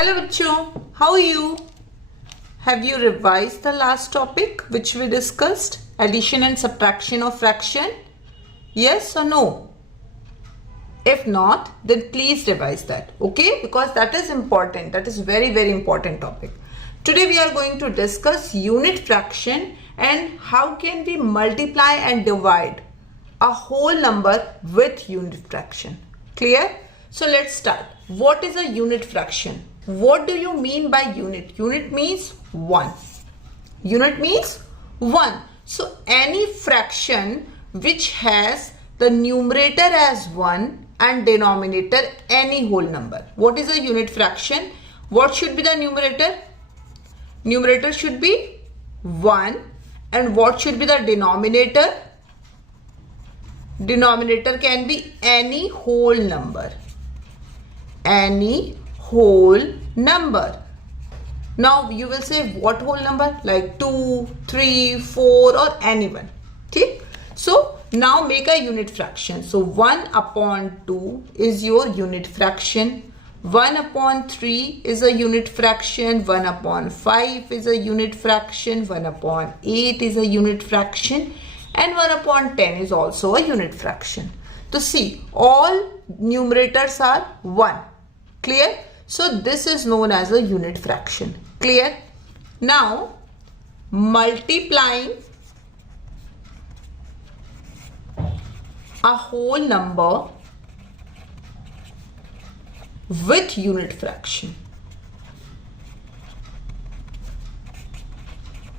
Hello bachcho, how are you? Have you revised the last topic which we discussed? Addition and subtraction of fraction? Yes or no? If not, then please revise that, okay? Because that is important. That is very important topic. Today we are going to discuss unit fraction and how can we multiply and divide a whole number with unit fraction. Clear? So let's start. What is a unit fraction? What do you mean by unit? Unit means 1. Unit means 1. So any fraction which has the numerator as 1 and denominator any whole number. What is a unit fraction? What should be the numerator? Numerator should be 1. And what should be the denominator? Denominator can be any whole number. Any whole number. Now you will say what whole number? Like 2, 3, 4 or anyone. Okay? So now make a unit fraction. So 1 upon 2 is your unit fraction. 1 upon 3 is a unit fraction. 1 upon 5 is a unit fraction. 1 upon 8 is a unit fraction. And 1 upon 10 is also a unit fraction. So see, all numerators are 1. Clear? So this is known as a unit fraction. Clear? Now multiplying a whole number with unit fraction.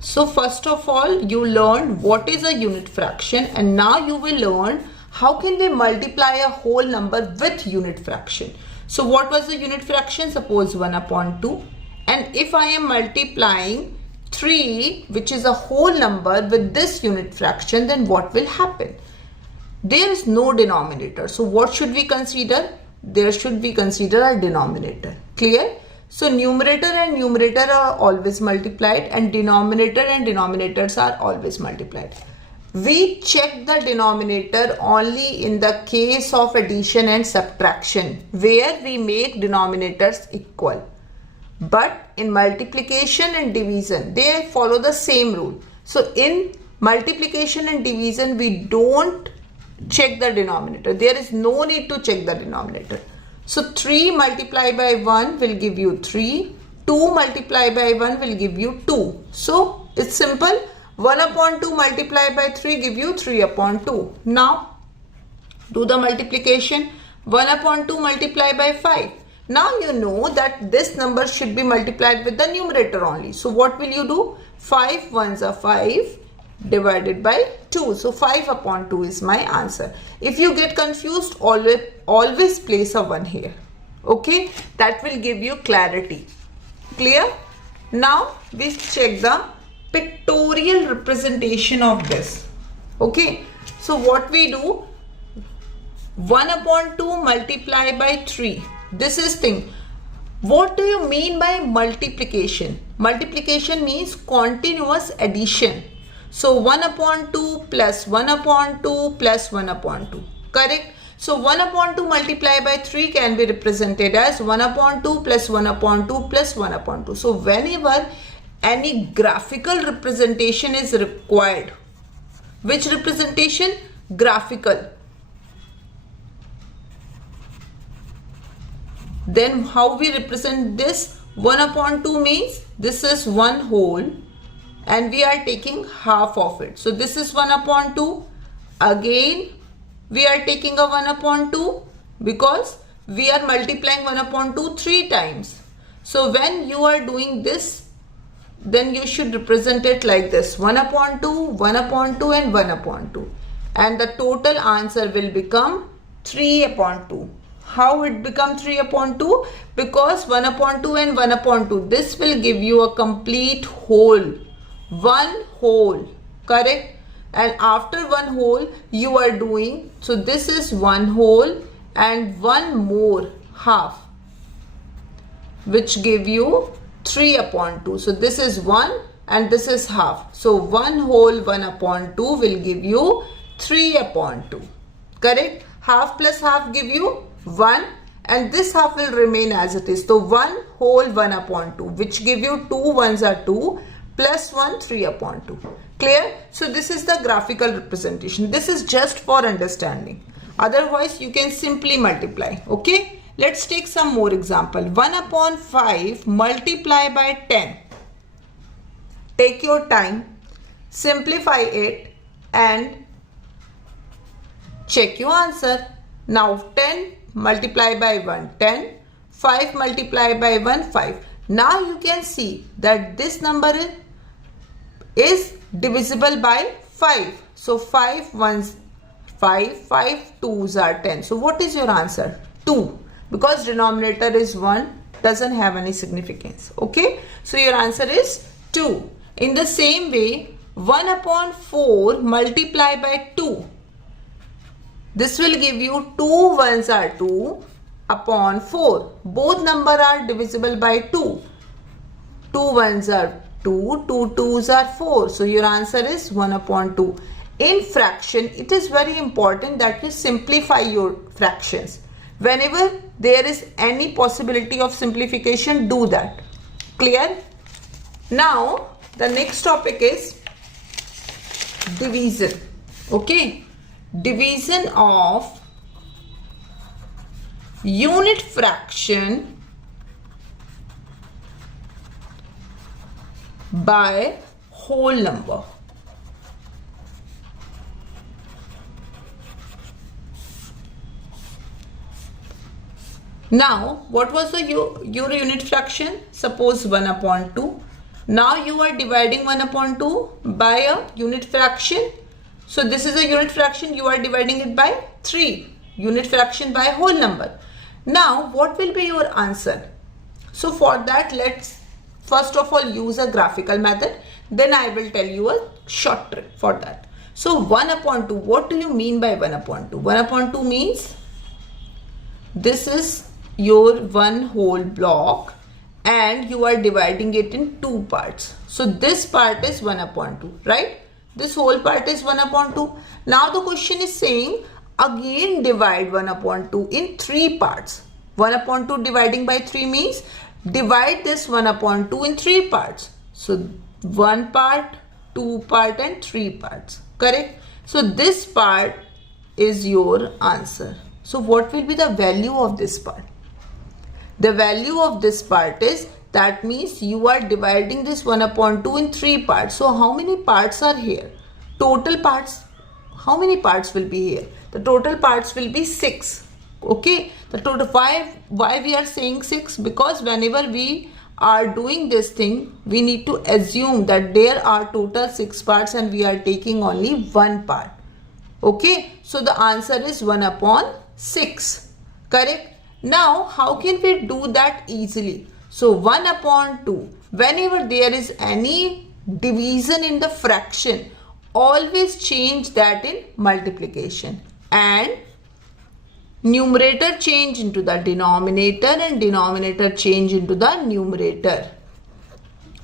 So first of all, you learned what is a unit fraction, and now you will learn how can we multiply a whole number with unit fraction. So what was the unit fraction? Suppose 1 upon 2, and if I am multiplying 3, which is a whole number, with this unit fraction, then what will happen? There is no denominator. So what should we consider? There should be considered a denominator. Clear? So numerator and numerator are always multiplied, and denominator and denominators are always multiplied. We check the denominator only in the case of addition and subtraction, where we make denominators equal. But in multiplication and division, they follow the same rule. So in multiplication and division, we don't check the denominator. There is no need to check the denominator. So 3 multiplied by 1 will give you 3. 2 multiplied by 1 will give you 2. So it's simple. 1 upon 2 multiplied by 3 give you 3 upon 2. Now do the multiplication. 1 upon 2 multiplied by 5. Now you know that this number should be multiplied with the numerator only. So what will you do? 5 ones are 5 divided by 2. So 5 upon 2 is my answer. If you get confused, always place a 1 here. Okay? That will give you clarity. Clear? Now we check the pictorial representation of this. Okay? So what we do? 1 upon 2 multiplied by 3. This is thing. What do you mean by multiplication? Multiplication means continuous addition. So 1 upon 2 plus 1 upon 2 plus 1 upon 2. Correct? So 1 upon 2 multiplied by 3 can be represented as 1 upon 2 plus 1 upon 2 plus 1 upon 2. So whenever any graphical representation is required, which representation? Graphical. Then how we represent this? 1 upon 2 means this is one whole, and we are taking half of it. So this is 1 upon 2. Again we are taking a 1 upon 2 because we are multiplying 1 upon 2 3 times. So when you are doing this, then you should represent it like this: 1 upon 2, 1 upon 2 and 1 upon 2. And the total answer will become 3 upon 2. How it become 3 upon 2? Because 1 upon 2 and 1 upon 2. This will give you a complete whole. One whole. Correct? And after one whole you are doing, so this is one whole and one more half, which give you 3 upon 2. So this is 1 and this is half. So 1 whole 1 upon 2 will give you 3 upon 2. Correct? Half plus half give you 1 and this half will remain as it is. So 1 whole 1 upon 2, which give you 2 ones are 2 plus 1 3 upon 2. Clear? So this is the graphical representation. This is just for understanding. Otherwise you can simply multiply. Okay, let's take some more example. 1 upon 5 multiply by 10. Take your time, simplify it and check your answer. Now 10 multiply by 1 10, 5 multiply by 1 5. Now you can see that this number is divisible by 5. So 5 ones 5, 5 2s are 10. So what is your answer? 2, because denominator is 1, doesn't have any significance. Okay, so your answer is 2. In the same way, 1 upon 4 multiply by 2. This will give you 2 ones are 2 upon 4. Both number are divisible by 2. 2 ones are 2, 2 twos are 4. So your answer is 1 upon 2. In fraction, it is very important that you simplify your fractions. Whenever there is any possibility of simplification, do that. Clear? Now, the next topic is division. Okay, division of unit fraction by whole number. Now, what was your unit fraction? Suppose 1 upon 2. Now you are dividing 1 upon 2 by a unit fraction. So this is a unit fraction, you are dividing it by 3. Unit fraction by whole number. Now what will be your answer? So for that, let's first of all use a graphical method. Then I will tell you a short trick for that. So 1 upon 2, what do you mean by 1 upon 2? 1 upon 2 means this is your one whole block and you are dividing it in 2 parts. So this part is 1 upon 2, right? This whole part is 1 upon 2. Now the question is saying again divide 1 upon 2 in 3 parts. 1 upon 2 dividing by 3 means divide this 1 upon 2 in 3 parts. So 1 part, 2 part and 3 parts. Correct? So this part is your answer. So what will be the value of this part? The value of this part is, that means you are dividing this 1 upon 2 in 3 parts. So how many parts are here? Total parts, how many parts will be here? The total parts will be 6. Okay, the total why we are saying 6? Because whenever we are doing this thing, we need to assume that there are total 6 parts and we are taking only 1 part. Okay, so the answer is 1 upon 6. Correct? Now, how can we do that easily? So 1 upon 2, whenever there is any division in the fraction, always change that in multiplication and numerator change into the denominator and denominator change into the numerator.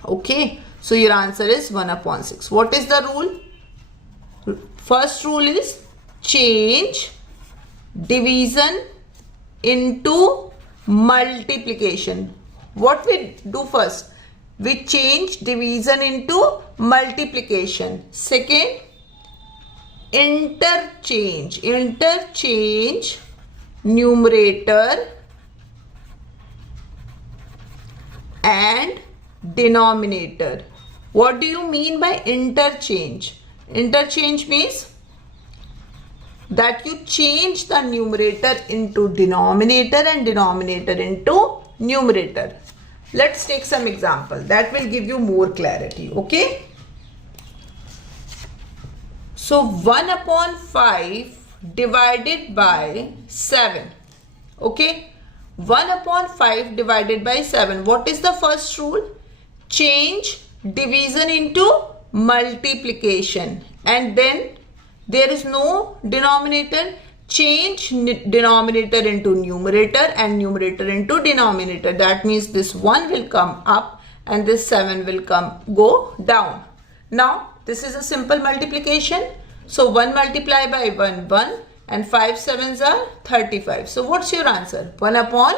Okay, so your answer is 1 upon 6. What is the rule? First rule is change division into multiplication. What we do first? We change division into multiplication. Second, interchange numerator and denominator. What do you mean by interchange? Interchange means that you change the numerator into denominator and denominator into numerator. Let's take some example that will give you more clarity. Okay, so 1 upon 5 divided by 7. Okay, 1 upon 5 divided by 7. What is the first rule? Change division into multiplication, and then there is no denominator, change denominator into numerator and numerator into denominator. That means this 1 will come up and this 7 will go down. Now this is a simple multiplication. So 1 multiply by 1 1 and 5 sevens are 35. So what's your answer? 1 upon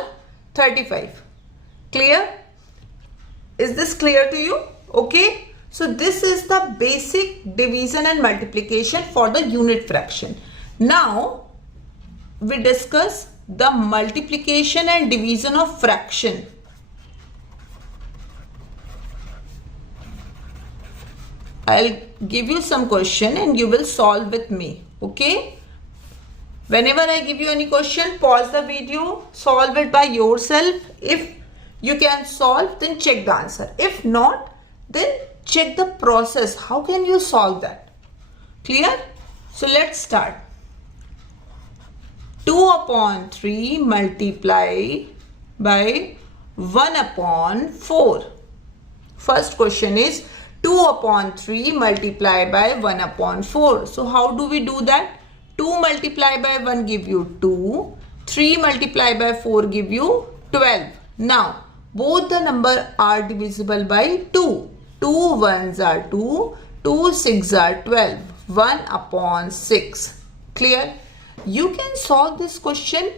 35. Clear? Is this clear to you? Okay. So this is the basic division and multiplication for the unit fraction. Now we discuss the multiplication and division of fraction. I'll give you some question and you will solve with me. Okay. Whenever I give you any question, pause the video, solve it by yourself. If you can solve, then check the answer. If not, then check the process. How can you solve that? Clear? So let's start. 2 upon 3 multiply by 1 upon 4. First question is 2 upon 3 multiply by 1 upon 4. So how do we do that? 2 multiply by 1 give you 2. 3 multiply by 4 give you 12. Now both the number are divisible by 2. 2 ones are 2. 2 6 are 12. 1 upon 6. Clear? You can solve this question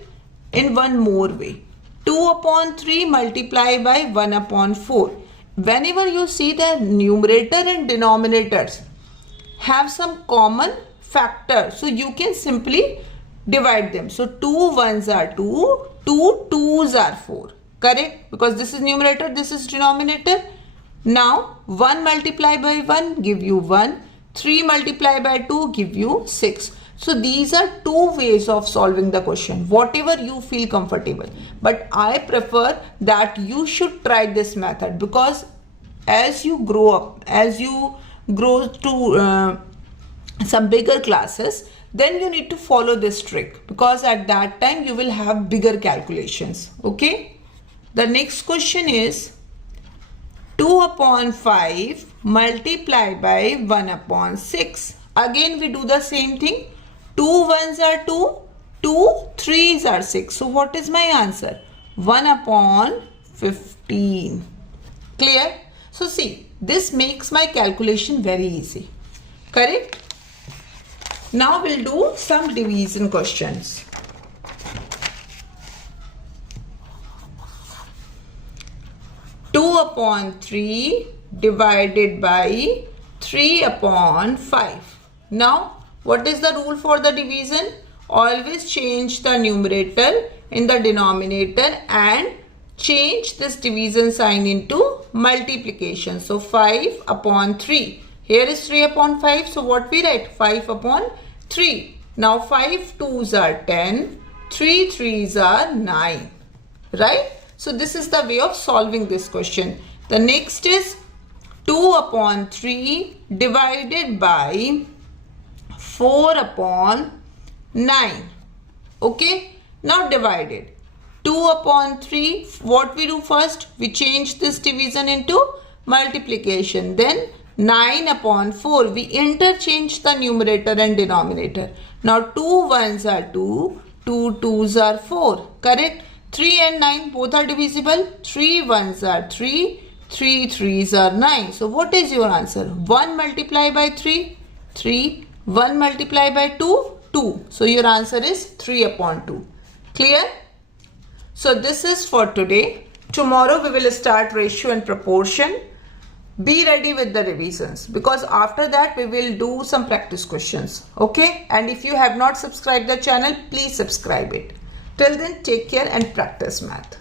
in one more way. 2 upon 3 multiply by 1 upon 4. Whenever you see the numerator and denominators have some common factor, so you can simply divide them. So 2 ones are 2, 2 twos are 4. Correct? Because this is numerator, this is denominator. Now 1 multiply by 1 give you 1. 3 multiply by 2 give you 6. So these are two ways of solving the question, whatever you feel comfortable. But I prefer that you should try this method, because as you grow up, as you grow to some bigger classes, then you need to follow this trick, because at that time you will have bigger calculations. Okay. The next question is 2 upon 5 multiply by 1 upon 6. Again we do the same thing. 2 ones are 2, 2 threes are 6. So what is my answer? 1 upon 15. Clear? So see, this makes my calculation very easy. Correct? Now we'll do some division questions. Upon 3 divided by 3 upon 5. Now what is the rule for the division? Always change the numerator in the denominator and change this division sign into multiplication. So 5 upon 3. Here is 3 upon 5. So what we write? 5 upon 3. Now 5 twos are 10. 3 threes are 9. Right? So this is the way of solving this question. The next is 2 upon 3 divided by 4 upon 9. Okay. Now divided. 2 upon 3. What we do first? We change this division into multiplication. Then 9 upon 4. We interchange the numerator and denominator. Now 2 ones are 2. 2 twos are 4. Correct? 3 and 9 both are divisible. 3 ones are 3. 3 threes are 9. So what is your answer? 1 multiplied by 3, 3. 1 multiplied by 2, 2. So your answer is 3 upon 2. Clear? So this is for today. Tomorrow we will start ratio and proportion. Be ready with the revisions, because after that we will do some practice questions. Okay? And if you have not subscribed the channel, please subscribe it. Till then, take care and practice math.